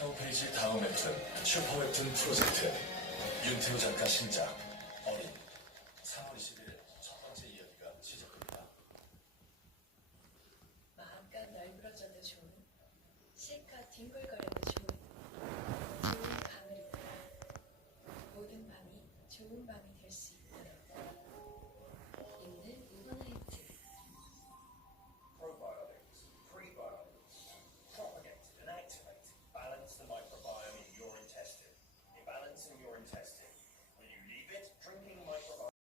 카카오 페이지 다음 웹툰 슈퍼 웹툰 프로젝트 윤태호 작가 신작 어린